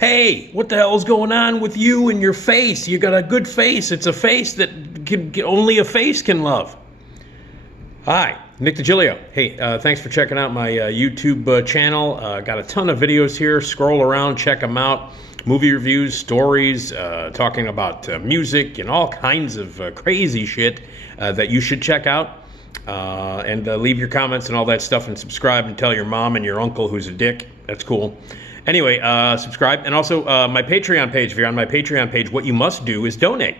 Hey, what the hell's going on with you and your face? You got a good face. It's a face that only a face can love. Hi, Nick Digilio. Hey, thanks for checking out my YouTube channel. Got a ton of videos here. Scroll around, check them out. Movie reviews, stories, talking about music and all kinds of crazy shit that you should check out. And leave your comments and all that stuff and subscribe and tell your mom and your uncle who's a dick. That's cool. Anyway, subscribe. And also my Patreon page. If you're on my Patreon page, what you must do is donate,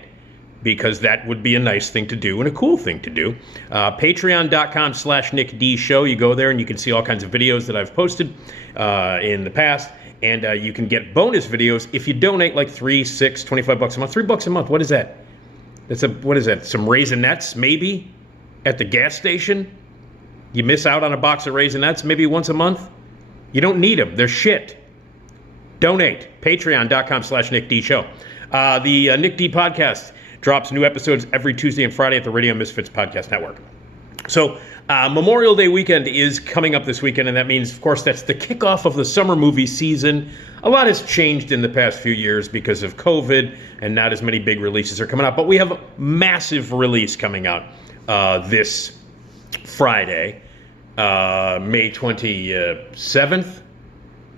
because that would be a nice thing to do and a cool thing to do. Patreon.com/NickD Show. You go there and you can see all kinds of videos that I've posted in the past. And you can get bonus videos if you donate like $3, $6, $25 a month. $3 a month, what is that? What is that? Some Raisinets, maybe? At the gas station? You miss out on a box of Raisinets maybe once a month? You don't need them. They're shit. Donate. Patreon.com/NickD Show. The Nick D Podcast drops new episodes every Tuesday and Friday at the Radio Misfits Podcast Network. So Memorial Day weekend is coming up this weekend, and that means, of course, that's the kickoff of the summer movie season. A lot has changed in the past few years because of COVID, and not as many big releases are coming out. But we have a massive release coming out this Friday, May 27th.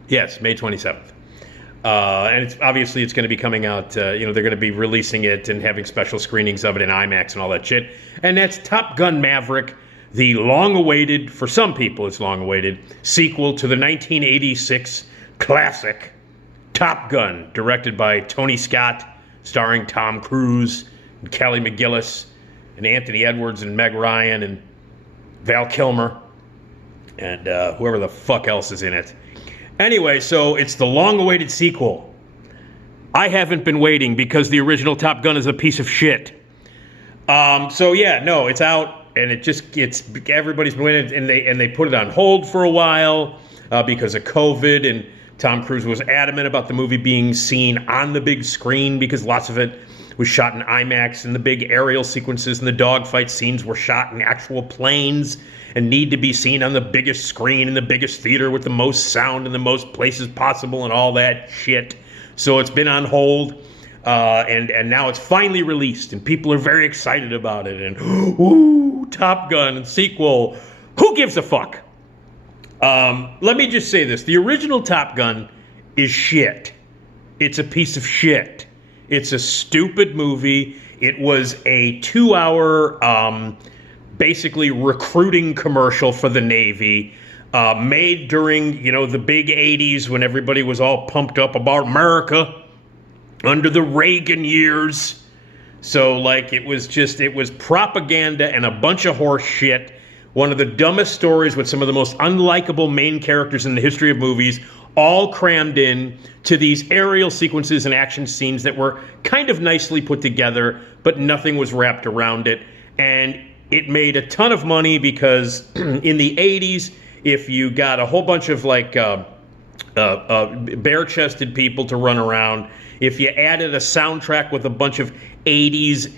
Yes, May 27th. And it's obviously it's going to be coming out, they're going to be releasing it and having special screenings of it in IMAX and all that shit. And that's Top Gun Maverick, the long-awaited, for some people it's long-awaited, sequel to the 1986 classic Top Gun, directed by Tony Scott, starring Tom Cruise and Kelly McGillis and Anthony Edwards and Meg Ryan and Val Kilmer and whoever the fuck else is in it. Anyway, so it's the long-awaited sequel. I haven't been waiting because the original Top Gun is a piece of shit. So yeah, no, it's out, and everybody's been waiting, and they put it on hold for a while because of COVID, and Tom Cruise was adamant about the movie being seen on the big screen because lots of it was shot in IMAX, and the big aerial sequences and the dogfight scenes were shot in actual planes and need to be seen on the biggest screen in the biggest theater with the most sound in the most places possible and all that shit. So it's been on hold, and now it's finally released, and people are very excited about it. And ooh, Top Gun and sequel. Who gives a fuck? Let me just say this: the original Top Gun is shit. It's a piece of shit. It's a stupid movie. It was a 2-hour, basically recruiting commercial for the Navy, made during, the big 80s when everybody was all pumped up about America under the Reagan years. So, it was propaganda and a bunch of horse shit. One of the dumbest stories with some of the most unlikable main characters in the history of movies, all crammed in to these aerial sequences and action scenes that were kind of nicely put together, but nothing was wrapped around it. And it made a ton of money because in the 80s, if you got a whole bunch of bare-chested people to run around, if you added a soundtrack with a bunch of 80s,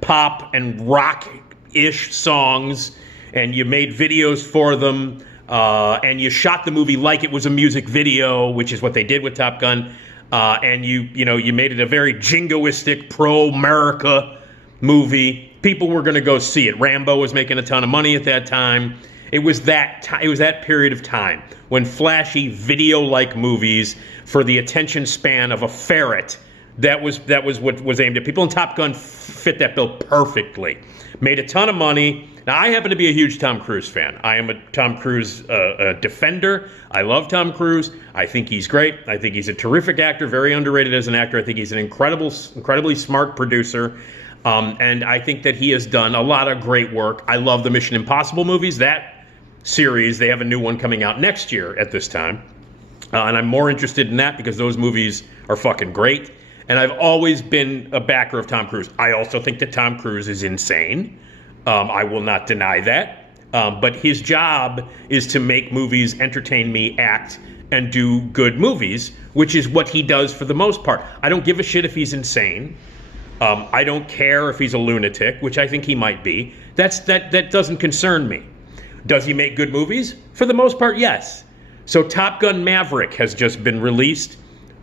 pop and rock-ish songs, and you made videos for them, and you shot the movie like it was a music video, which is what they did with Top Gun, and you made it a very jingoistic pro-America movie, people were going to go see it. Rambo was making a ton of money at that time. It was that period of time when flashy video-like movies for the attention span of a ferret, that was what was aimed at people, and Top Gun fit that bill perfectly. Made a ton of money. Now, I happen to be a huge Tom Cruise fan. I am a Tom Cruise defender. I love Tom Cruise. I think he's great. I think he's a terrific actor, very underrated as an actor. I think he's an incredibly smart producer. And I think that he has done a lot of great work. I love the Mission Impossible movies. That series, they have a new one coming out next year at this time. And I'm more interested in that because those movies are fucking great. And I've always been a backer of Tom Cruise. I also think that Tom Cruise is insane. I will not deny that. But his job is to make movies, entertain me, act, and do good movies, which is what he does for the most part. I don't give a shit if he's insane. I don't care if he's a lunatic, which I think he might be. That doesn't concern me. Does he make good movies? For the most part, yes. So Top Gun Maverick has just been released.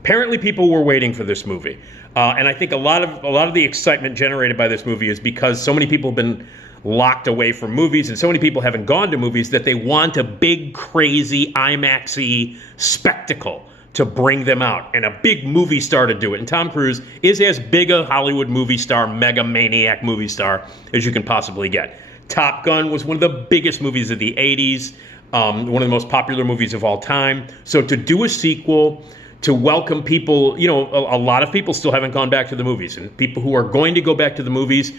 Apparently, people were waiting for this movie, and I think a lot of the excitement generated by this movie is because so many people have been locked away from movies, and so many people haven't gone to movies that they want a big, crazy, IMAX-y spectacle to bring them out, and a big movie star to do it. And Tom Cruise is as big a Hollywood movie star, mega maniac movie star, as you can possibly get. Top Gun was one of the biggest movies of the 80s, one of the most popular movies of all time. So to do a sequel, to welcome people, you know, a lot of people still haven't gone back to the movies, and people who are going to go back to the movies,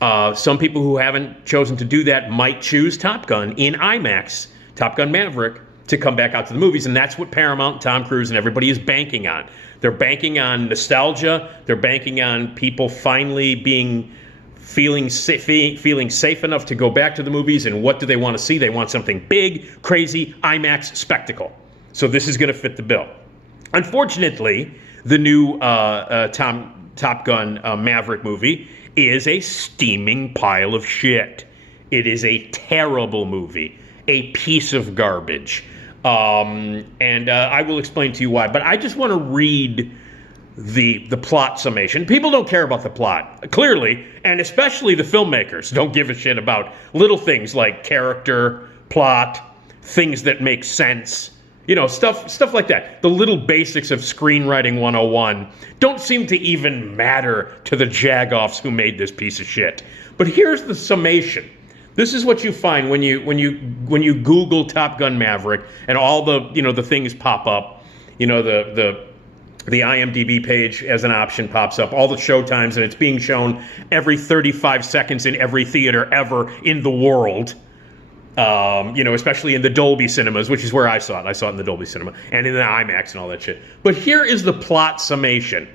some people who haven't chosen to do that might choose Top Gun in IMAX, Top Gun Maverick, to come back out to the movies, and that's what Paramount, Tom Cruise, and everybody is banking on. They're banking on nostalgia. They're banking on people finally feeling safe enough to go back to the movies. And what do they want to see? They want something big, crazy, IMAX spectacle. So this is going to fit the bill. Unfortunately, the new Top Gun Maverick movie is a steaming pile of shit. It is a terrible movie, a piece of garbage. And I will explain to you why. But I just want to read the plot summation. People don't care about the plot, clearly, and especially the filmmakers don't give a shit about little things like character, plot, things that make sense. You know, stuff like that. The little basics of screenwriting 101 don't seem to even matter to the jagoffs who made this piece of shit. But here's the summation. This is what you find when you Google Top Gun Maverick, and all the things pop up. You know, the IMDb page as an option pops up, all the show times, and it's being shown every 35 seconds in every theater ever in the world. Especially in the Dolby cinemas, which is where I saw it. I saw it in the Dolby cinema and in the IMAX and all that shit. But here is the plot summation.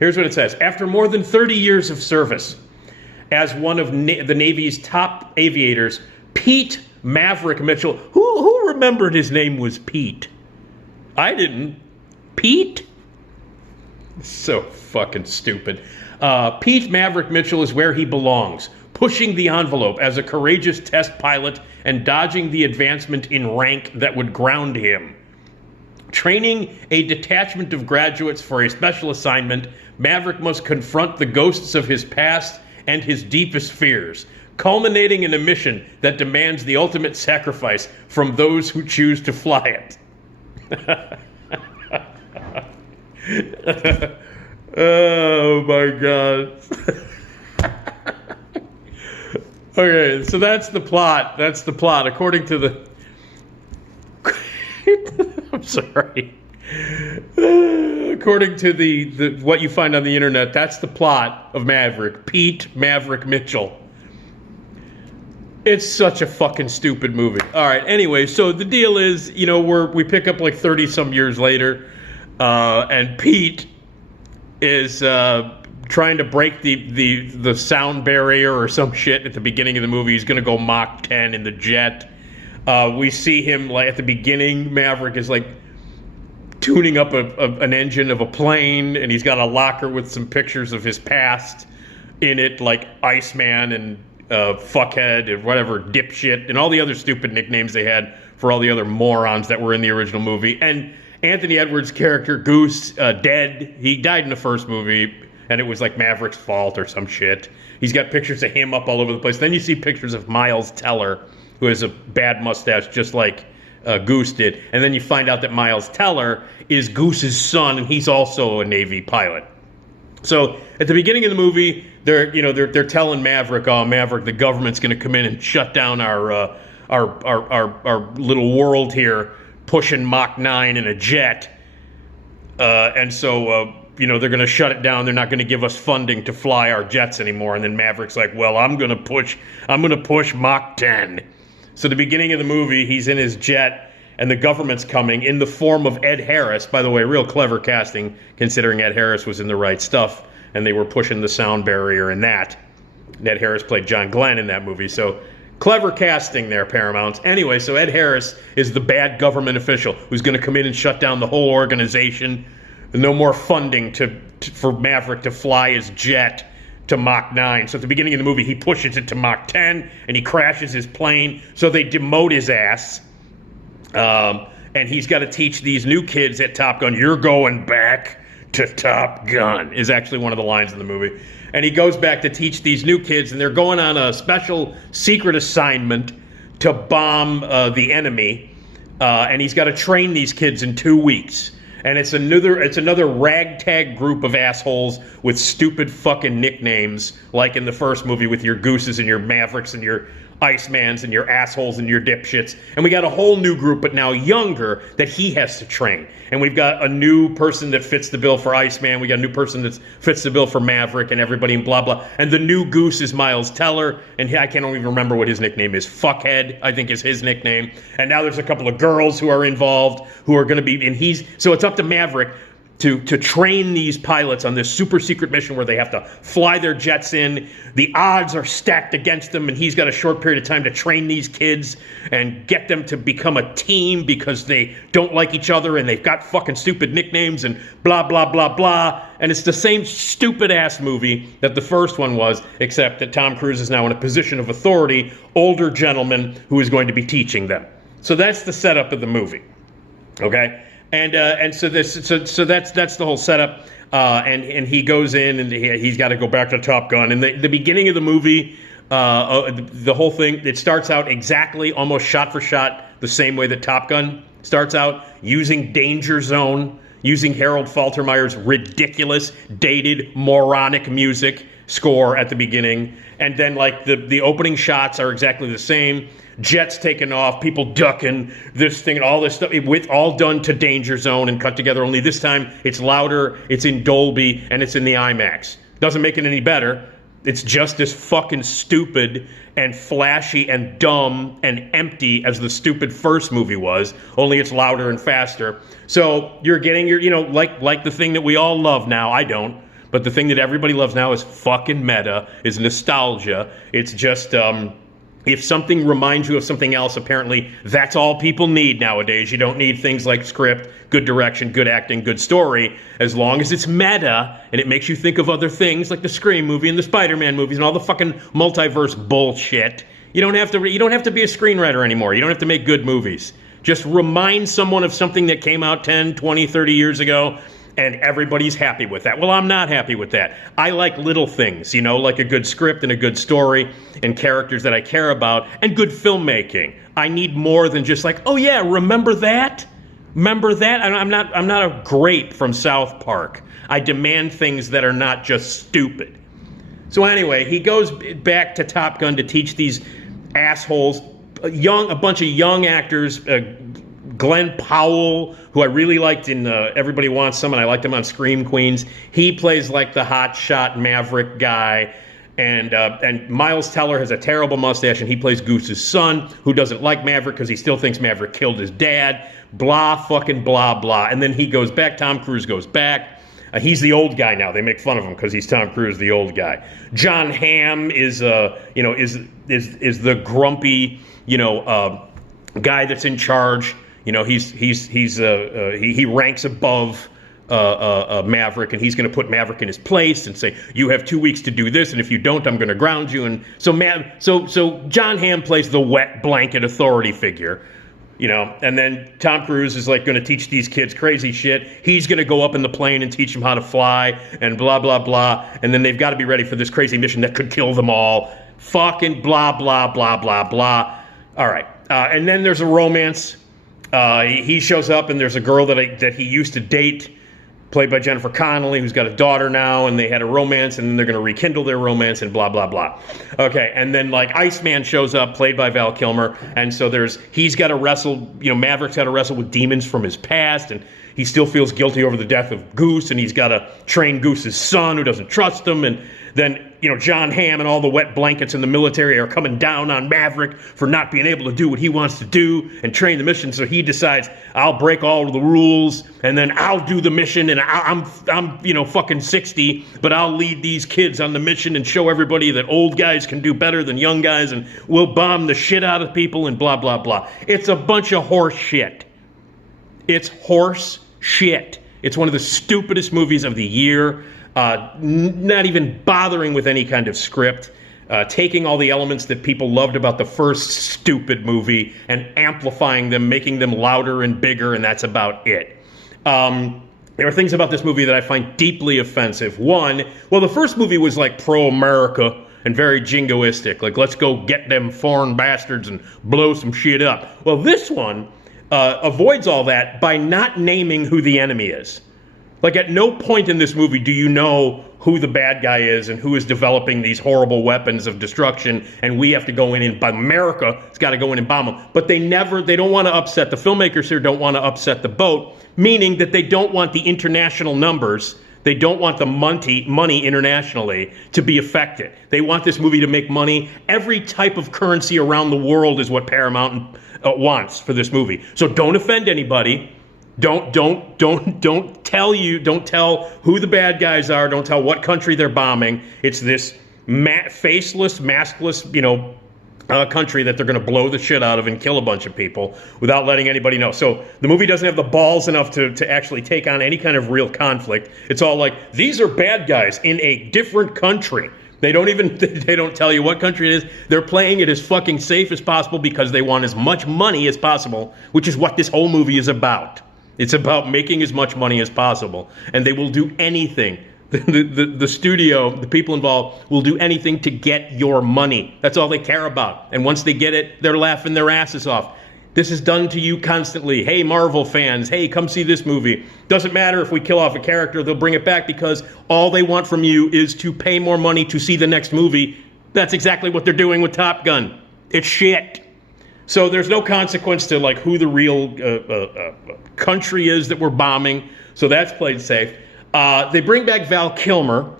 Here's what it says. After more than 30 years of service as one of the Navy's top aviators, Pete Maverick Mitchell. Who remembered his name was Pete? I didn't. Pete? So fucking stupid. Pete Maverick Mitchell is where he belongs, pushing the envelope as a courageous test pilot and dodging the advancement in rank that would ground him. Training a detachment of graduates for a special assignment, Maverick must confront the ghosts of his past and his deepest fears, culminating in a mission that demands the ultimate sacrifice from those who choose to fly it. Oh my God. Okay, so that's the plot. That's the plot. According to the... I'm sorry. According to the what you find on the internet, that's the plot of Maverick. Pete Maverick Mitchell. It's such a fucking stupid movie. All right, anyway, so the deal is, we pick up like 30-some years later, and Pete is... trying to break the sound barrier or some shit at the beginning of the movie. He's going to go Mach 10 in the jet. We see him like at the beginning. Maverick is like tuning up an engine of a plane, and he's got a locker with some pictures of his past in it, like Iceman and fuckhead and whatever, dipshit, and all the other stupid nicknames they had for all the other morons that were in the original movie. And Anthony Edwards' character, Goose, dead. He died in the first movie, and it was like Maverick's fault or some shit. He's got pictures of him up all over the place. Then you see pictures of Miles Teller, who has a bad mustache just like Goose did. And then you find out that Miles Teller is Goose's son, and he's also a Navy pilot. So at the beginning of the movie, they're telling Maverick, "Oh, Maverick, the government's going to come in and shut down our little world here, pushing Mach 9 in a jet, and so." They're going to shut it down. They're not going to give us funding to fly our jets anymore. And then Maverick's like, well, I'm going to push Mach 10. So the beginning of the movie, he's in his jet, and the government's coming in the form of Ed Harris. By the way, real clever casting, considering Ed Harris was in The Right Stuff, and they were pushing the sound barrier in that. Ed Harris played John Glenn in that movie. So clever casting there, Paramount. Anyway, so Ed Harris is the bad government official who's going to come in and shut down the whole organization. No more funding for Maverick to fly his jet to Mach 9. So at the beginning of the movie, he pushes it to Mach 10, and he crashes his plane. So they demote his ass. And he's got to teach these new kids at Top Gun, you're going back. to Top Gun is actually one of the lines in the movie. And he goes back to teach these new kids, and they're going on a special secret assignment to bomb the enemy. And he's got to train these kids in 2 weeks. And it's another ragtag group of assholes with stupid fucking nicknames, like in the first movie with your Gooses and your Mavericks and your Icemans and your assholes and your dipshits. And we got a whole new group, but now younger, that he has to train. And we've got a new person that fits the bill for Iceman. We got a new person that fits the bill for Maverick and everybody and blah, blah. And the new Goose is Miles Teller. And I can't even remember what his nickname is. Fuckhead, I think, is his nickname. And now there's a couple of girls who are involved who are going to be, and so it's up to Maverick to train these pilots on this super secret mission where they have to fly their jets in. The odds are stacked against him, and he's got a short period of time to train these kids and get them to become a team because they don't like each other and they've got fucking stupid nicknames and blah, blah, blah, blah. And it's the same stupid-ass movie that the first one was, except that Tom Cruise is now in a position of authority, older gentleman who is going to be teaching them. So that's the setup of the movie, okay? And so that's the whole setup. And he goes in and he's got to go back to Top Gun. And the beginning of the movie, the whole thing, it starts out exactly, almost shot for shot, the same way that Top Gun starts out, using Danger Zone, using Harold Faltermeyer's ridiculous, dated, moronic music score at the beginning. And then like the opening shots are exactly the same. Jets taking off, people ducking, this thing, and all this stuff, with all done to Danger Zone and cut together. Only this time it's louder, it's in Dolby, and it's in the IMAX. Doesn't make it any better. It's just as fucking stupid and flashy and dumb and empty as the stupid first movie was, only it's louder and faster. So you're getting your, like the thing that we all love now. I don't. But the thing that everybody loves now is fucking meta, is nostalgia. It's just, if something reminds you of something else, apparently that's all people need nowadays. You don't need things like script, good direction, good acting, good story, as long as it's meta and it makes you think of other things like the Scream movie and the Spider-Man movies and all the fucking multiverse bullshit. You don't have to be a screenwriter anymore. You don't have to make good movies. Just remind someone of something that came out 10, 20, 30 years ago, and everybody's happy with that. Well, I'm not happy with that. I like little things, like a good script and a good story and characters that I care about and good filmmaking. I need more than just like, oh yeah, remember that? Remember that? I'm not a grape from South Park. I demand things that are not just stupid. So anyway, he goes back to Top Gun to teach these assholes, a bunch of young actors, Glenn Powell, who I really liked in Everybody Wants Some, and I liked him on Scream Queens. He plays like the hotshot Maverick guy. And Miles Teller has a terrible mustache, and he plays Goose's son, who doesn't like Maverick because he still thinks Maverick killed his dad. Blah, fucking blah, blah. And then he goes back. Tom Cruise goes back. He's the old guy now. They make fun of him because he's Tom Cruise, the old guy. John Hamm is the grumpy, guy that's in charge. He ranks above Maverick, and he's going to put Maverick in his place and say, you have 2 weeks to do this, and if you don't, I'm going to ground you. And so John Hamm plays the wet blanket authority figure, and then Tom Cruise is like going to teach these kids crazy shit. He's going to go up in the plane and teach them how to fly and blah, blah, blah. And then they've got to be ready for this crazy mission that could kill them all. Fucking blah, blah, blah, blah, blah. All right. And then there's a romance. He shows up, and there's a girl that he used to date, played by Jennifer Connelly, who's got a daughter now, and they had a romance, and then they're going to rekindle their romance, and blah, blah, blah. Okay, and then, like, Iceman shows up, played by Val Kilmer, and so he's got to wrestle, Maverick's got to wrestle with demons from his past, and he still feels guilty over the death of Goose, and he's got to train Goose's son, who doesn't trust him, and then, John Hamm and all the wet blankets in the military are coming down on Maverick for not being able to do what he wants to do and train the mission. So he decides, I'll break all of the rules, and then I'll do the mission, and I'm fucking 60, but I'll lead these kids on the mission and show everybody that old guys can do better than young guys, and we'll bomb the shit out of people and blah, blah, blah. It's a bunch of horse shit. It's horse shit. It's one of the stupidest movies of the year. Not even bothering with any kind of script, taking all the elements that people loved about the first stupid movie and amplifying them, making them louder and bigger, and that's about it. There are things about this movie that I find deeply offensive. One, well, the first movie was like pro-America and very jingoistic, like let's go get them foreign bastards and blow some shit up. Well, this one avoids all that by not naming who the enemy is. Like at no point in this movie do you know who the bad guy is and who is developing these horrible weapons of destruction, and we have to go in and, America has got to go in and bomb them. But they don't want to upset, the filmmakers here don't want to upset the boat, meaning that they don't want the international numbers, they don't want the money internationally to be affected. They want this movie to make money. Every type of currency around the world is what Paramount wants for this movie. So don't offend anybody. Don't tell who the bad guys are. Don't tell what country they're bombing. It's this faceless, maskless, country that they're going to blow the shit out of and kill a bunch of people without letting anybody know. So the movie doesn't have the balls enough to actually take on any kind of real conflict. It's all like, these are bad guys in a different country. They don't tell you what country it is. They're playing it as fucking safe as possible because they want as much money as possible, which is what this whole movie is about. It's about making as much money as possible, and they will do anything. The studio, the people involved, will do anything to get your money. That's all they care about. And once they get it, they're laughing their asses off. This is done to you constantly. Hey, Marvel fans, hey, come see this movie. Doesn't matter if we kill off a character, they'll bring it back because all they want from you is to pay more money to see the next movie. That's exactly what they're doing with Top Gun. It's shit. So there's no consequence to like who the real country is that we're bombing. So that's played safe. They bring back Val Kilmer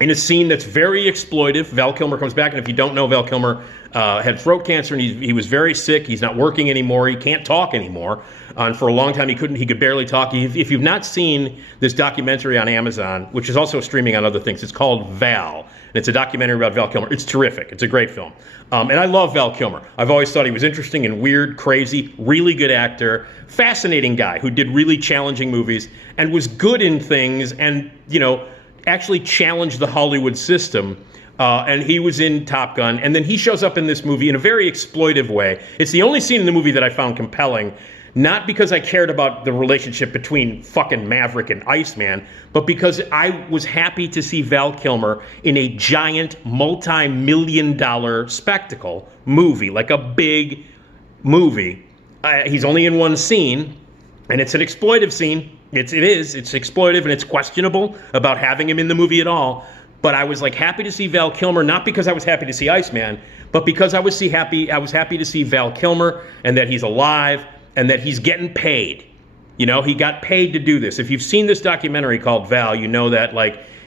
in a scene that's very exploitive. Val Kilmer comes back, and if you don't know, Val Kilmer had throat cancer, and he was very sick. He's not working anymore. He can't talk anymore. And for a long time, he could barely talk. If you've not seen this documentary on Amazon, which is also streaming on other things, it's called Val. And it's a documentary about Val Kilmer. It's terrific. It's a great film. And I love Val Kilmer. I've always thought he was interesting and weird, crazy, really good actor, fascinating guy who did really challenging movies and was good in things and, actually challenged the Hollywood system. And he was in Top Gun. And then he shows up in this movie in a very exploitive way. It's the only scene in the movie that I found compelling. Not because I cared about the relationship between fucking Maverick and Iceman, but because I was happy to see Val Kilmer in a giant multi-million-dollar spectacle movie, like a big movie. He's only in one scene, and it's an exploitive scene. It's exploitive, and it's questionable about having him in the movie at all. But I was like happy to see Val Kilmer, not because I was happy to see Iceman, but because I was happy to see Val Kilmer and that he's alive. And that he's getting paid. He got paid to do this. If you've seen this documentary called Val, you know that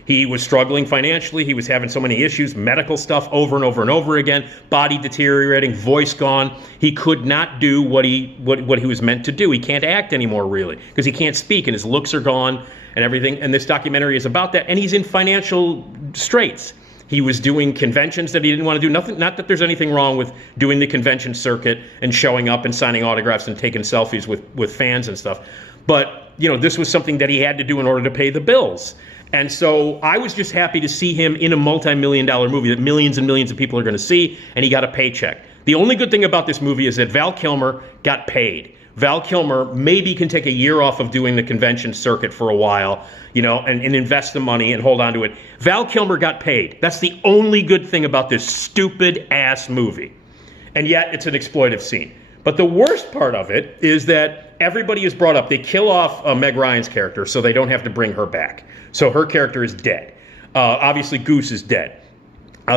he was struggling financially. He was having so many issues, medical stuff over and over and over again, body deteriorating, voice gone. He could not do what he was meant to do. He can't act anymore, really, because he can't speak and his looks are gone and everything. And this documentary is about that. And he's in financial straits. He was doing conventions that he didn't want to do. Not that there's anything wrong with doing the convention circuit and showing up and signing autographs and taking selfies with fans and stuff. But, this was something that he had to do in order to pay the bills. And so I was just happy to see him in a multi-million-dollar movie that millions and millions of people are going to see, and he got a paycheck. The only good thing about this movie is that Val Kilmer got paid. Val Kilmer maybe can take a year off of doing the convention circuit for a while, and invest the money and hold on to it. Val Kilmer got paid. That's the only good thing about this stupid-ass movie. And yet, it's an exploitive scene. But the worst part of it is that everybody is brought up. They kill off Meg Ryan's character, so they don't have to bring her back. So her character is dead. Obviously, Goose is dead.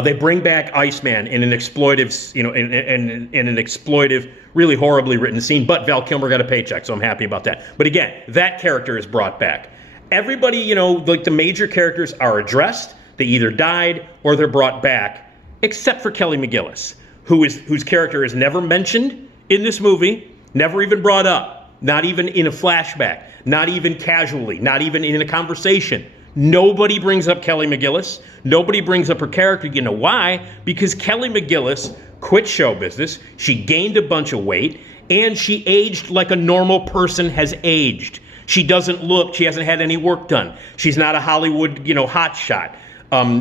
They bring back Iceman in an exploitive, in an exploitive, really horribly written scene. But Val Kilmer got a paycheck, so I'm happy about that. But again, that character is brought back. Everybody, like the major characters are addressed. They either died or they're brought back, except for Kelly McGillis, whose character is never mentioned in this movie, never even brought up, not even in a flashback, not even casually, not even in a conversation. Nobody brings up Kelly McGillis. Nobody brings up her character. You know why? Because Kelly McGillis quit show business. She gained a bunch of weight, and she aged like a normal person has aged. She hasn't had any work done. She's not a Hollywood, hotshot.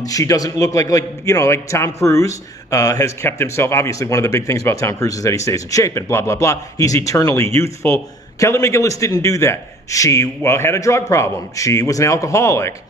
She doesn't look like Tom Cruise has kept himself. Obviously, one of the big things about Tom Cruise is that he stays in shape and blah, blah, blah. He's eternally youthful. Kelly McGillis didn't do that. She had a drug problem. She was an alcoholic.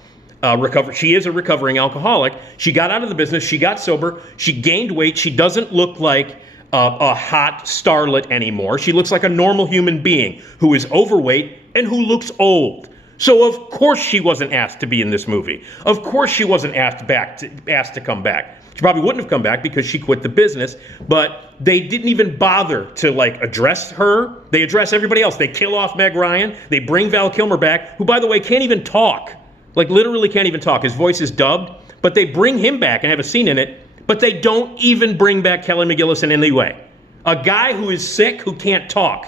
She is a recovering alcoholic. She got out of the business. She got sober. She gained weight. She doesn't look like a hot starlet anymore. She looks like a normal human being who is overweight and who looks old. So of course she wasn't asked to be in this movie. Of course she wasn't asked to come back. She probably wouldn't have come back because she quit the business, but they didn't even bother to like address her. They address everybody else. They kill off Meg Ryan. They bring Val Kilmer back, who by the way can't even talk. Like literally can't even talk. His voice is dubbed, but they bring him back and have a scene in it, but they don't even bring back Kelly McGillis in any way. A guy who is sick, who can't talk,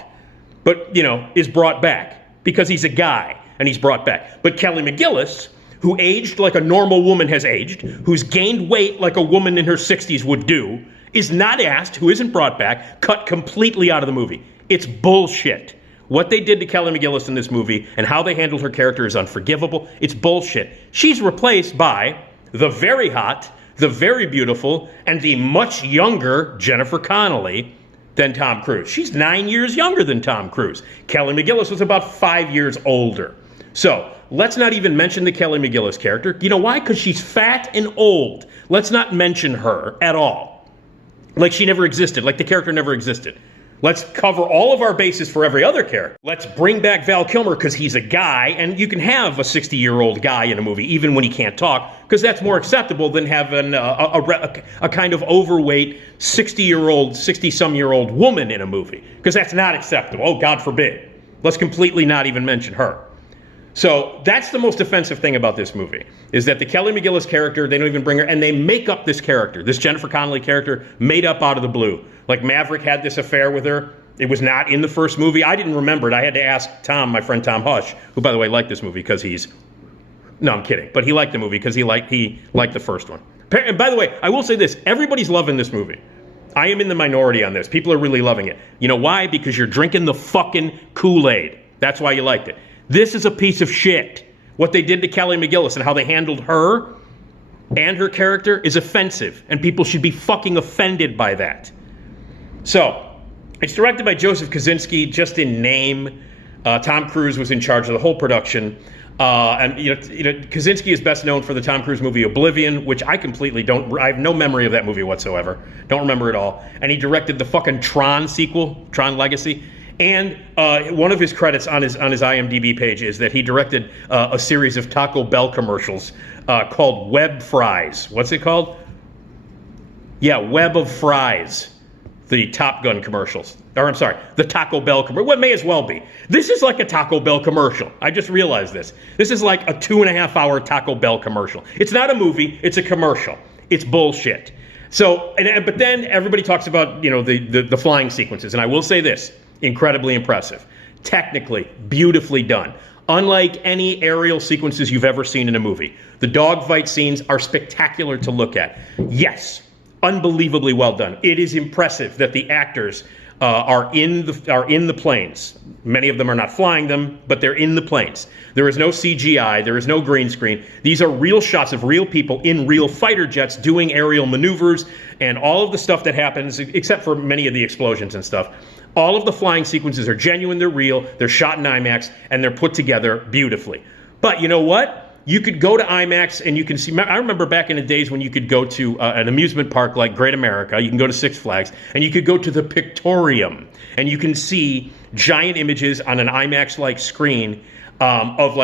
but is brought back because he's a guy and he's brought back. But Kelly McGillis, who aged like a normal woman has aged, who's gained weight like a woman in her 60s would do, is not asked, who isn't brought back, cut completely out of the movie. It's bullshit. What they did to Kelly McGillis in this movie and how they handled her character is unforgivable. It's bullshit. She's replaced by the very hot, the very beautiful, and the much younger Jennifer Connelly than Tom Cruise. She's 9 years younger than Tom Cruise. Kelly McGillis was about 5 years older. So let's not even mention the Kelly McGillis character. You know why? Because she's fat and old. Let's not mention her at all. Like she never existed, like the character never existed. Let's cover all of our bases for every other character. Let's bring back Val Kilmer because he's a guy, and you can have a 60-year-old guy in a movie even when he can't talk, because that's more acceptable than having a kind of overweight 60-some-year-old woman in a movie, because that's not acceptable. Oh, God forbid. Let's completely not even mention her. So that's the most offensive thing about this movie, is that the Kelly McGillis character, they don't even bring her, and they make up this character, this Jennifer Connelly character, made up out of the blue. Like Maverick had this affair with her. It was not in the first movie. I didn't remember it. I had to ask Tom, my friend Tom Hush, who, by the way, liked this movie because no, I'm kidding. But he liked the movie because he liked the first one. And by the way, I will say this. Everybody's loving this movie. I am in the minority on this. People are really loving it. You know why? Because you're drinking the fucking Kool-Aid. That's why you liked it. This is a piece of shit. What they did to Kelly McGillis and how they handled her and her character is offensive, and people should be fucking offended by that. So, it's directed by Joseph Kosinski, just in name. Tom Cruise was in charge of the whole production. And Kosinski is best known for the Tom Cruise movie Oblivion, which I have no memory of that movie whatsoever. Don't remember it all. And he directed the fucking Tron sequel, Tron Legacy. And one of his credits on his IMDb page is that he directed a series of Taco Bell commercials called Web Fries. What's it called? Yeah, Web of Fries. The Top Gun commercials. Or I'm sorry, the Taco Bell commercial. What may as well be. This is like a Taco Bell commercial. I just realized this. This is like a 2.5-hour Taco Bell commercial. It's not a movie, it's a commercial. It's bullshit. So, but then everybody talks about, the flying sequences. And I will say this, incredibly impressive. Technically, beautifully done. Unlike any aerial sequences you've ever seen in a movie. The dogfight scenes are spectacular to look at. Yes. Unbelievably well done. It is impressive that the actors are in the planes. Many of them are not flying them, but they're in the planes. There is no CGI. There is no green screen. These are real shots of real people in real fighter jets doing aerial maneuvers, and all of the stuff that happens, except for many of the explosions and stuff. All of the flying sequences are genuine. They're real. They're shot in IMAX, and they're put together beautifully. But you know what? You could go to IMAX and you can see, I remember back in the days when you could go to an amusement park like Great America, you can go to Six Flags, and you could go to the Pictorium, and you can see giant images on an IMAX-like screen of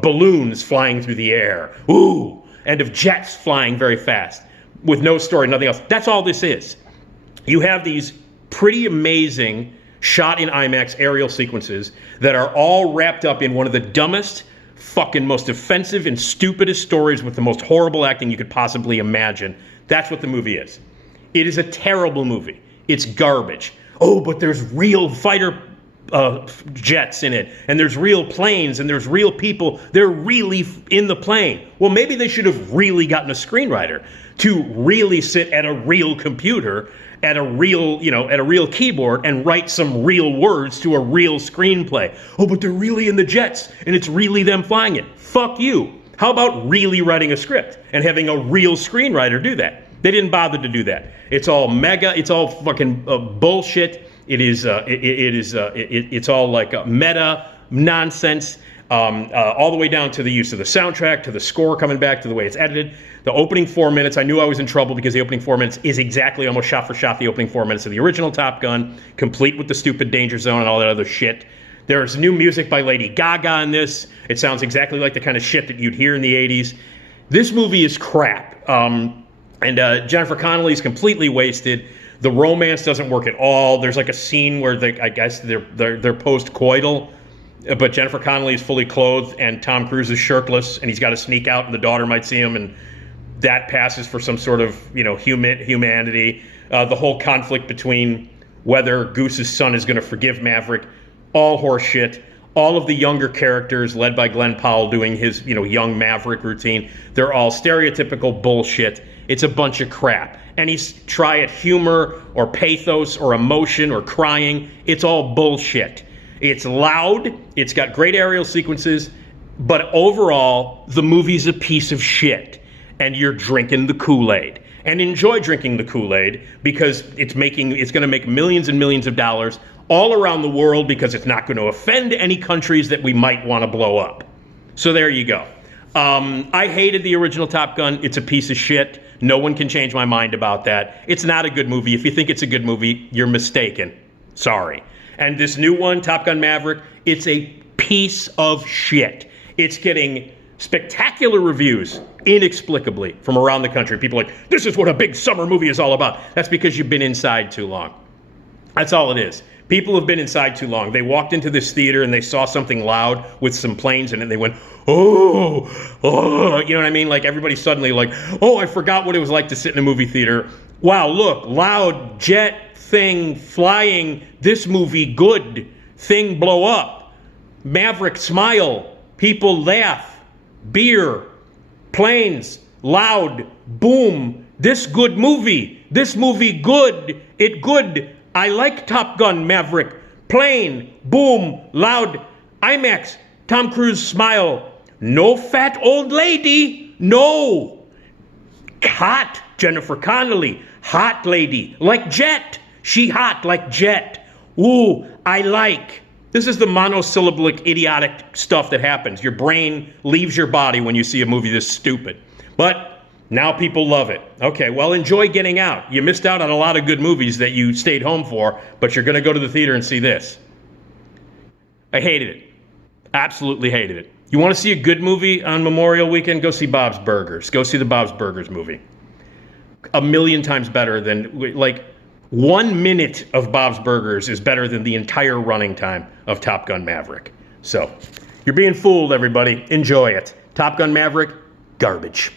balloons flying through the air, ooh, and of jets flying very fast with no story, nothing else. That's all this is. You have these pretty amazing shot in IMAX aerial sequences that are all wrapped up in one of the dumbest, fucking most offensive and stupidest stories with the most horrible acting you could possibly imagine. That's what the movie is. It is a terrible movie. It's garbage. Oh, but there's real fighter jets in it, and there's real planes, and there's real people. They're really in the plane. Well, maybe they should have really gotten a screenwriter to really sit at a real computer, at a real keyboard, and write some real words to a real screenplay. Oh, but they're really in the jets, and it's really them flying it. Fuck you. How about really writing a script and having a real screenwriter do that? They didn't bother to do that. It's all fucking bullshit. It's all like a meta nonsense. All the way down to the use of the soundtrack, to the score coming back, to the way it's edited. The opening 4 minutes, I knew I was in trouble because the opening 4 minutes is exactly almost shot for shot the opening 4 minutes of the original Top Gun, complete with the stupid Danger Zone and all that other shit. There's new music by Lady Gaga in this. It sounds exactly like the kind of shit that you'd hear in the 80s. This movie is crap. And Jennifer Connelly's completely wasted. The romance doesn't work at all. There's like a scene where I guess they're post-coital, but Jennifer Connelly is fully clothed and Tom Cruise is shirtless, and he's got to sneak out and the daughter might see him, and that passes for some sort of, humanity. The whole conflict between whether Goose's son is going to forgive Maverick, all horseshit. All of the younger characters led by Glenn Powell doing his, young Maverick routine, they're all stereotypical bullshit. It's a bunch of crap. Any try at humor or pathos or emotion or crying, it's all bullshit. It's loud, it's got great aerial sequences, but overall, the movie's a piece of shit. And you're drinking the Kool-Aid. And enjoy drinking the Kool-Aid because it's going to make millions and millions of dollars all around the world because it's not going to offend any countries that we might want to blow up. So there you go. I hated the original Top Gun. It's a piece of shit. No one can change my mind about that. It's not a good movie. If you think it's a good movie, you're mistaken. Sorry. And this new one, Top Gun Maverick, it's a piece of shit. It's getting spectacular reviews, inexplicably, from around the country. People are like, this is what a big summer movie is all about. That's because you've been inside too long. That's all it is. People have been inside too long. They walked into this theater and they saw something loud with some planes in it and they went, oh, you know what I mean? Like everybody suddenly like, oh, I forgot what it was like to sit in a movie theater. Wow, look, loud, jet, thing, flying, this movie, good, thing blow up, Maverick smile, people laugh, beer, planes, loud, boom, this good, it good, I like Top Gun Maverick, plane, boom, loud, IMAX, Tom Cruise smile, no fat old lady, no, hot Jennifer Connelly, hot lady, like Jet, she hot like Jet, ooh, I like. This is the monosyllabic, idiotic stuff that happens. Your brain leaves your body when you see a movie this stupid. But now people love it. Okay, well, enjoy getting out. You missed out on a lot of good movies that you stayed home for, but you're going to go to the theater and see this. I hated it. Absolutely hated it. You want to see a good movie on Memorial Weekend? Go see Bob's Burgers. Go see the Bob's Burgers movie. A million times better than, like, 1 minute of Bob's Burgers is better than the entire running time of Top Gun Maverick. So, you're being fooled, everybody. Enjoy it. Top Gun Maverick, garbage.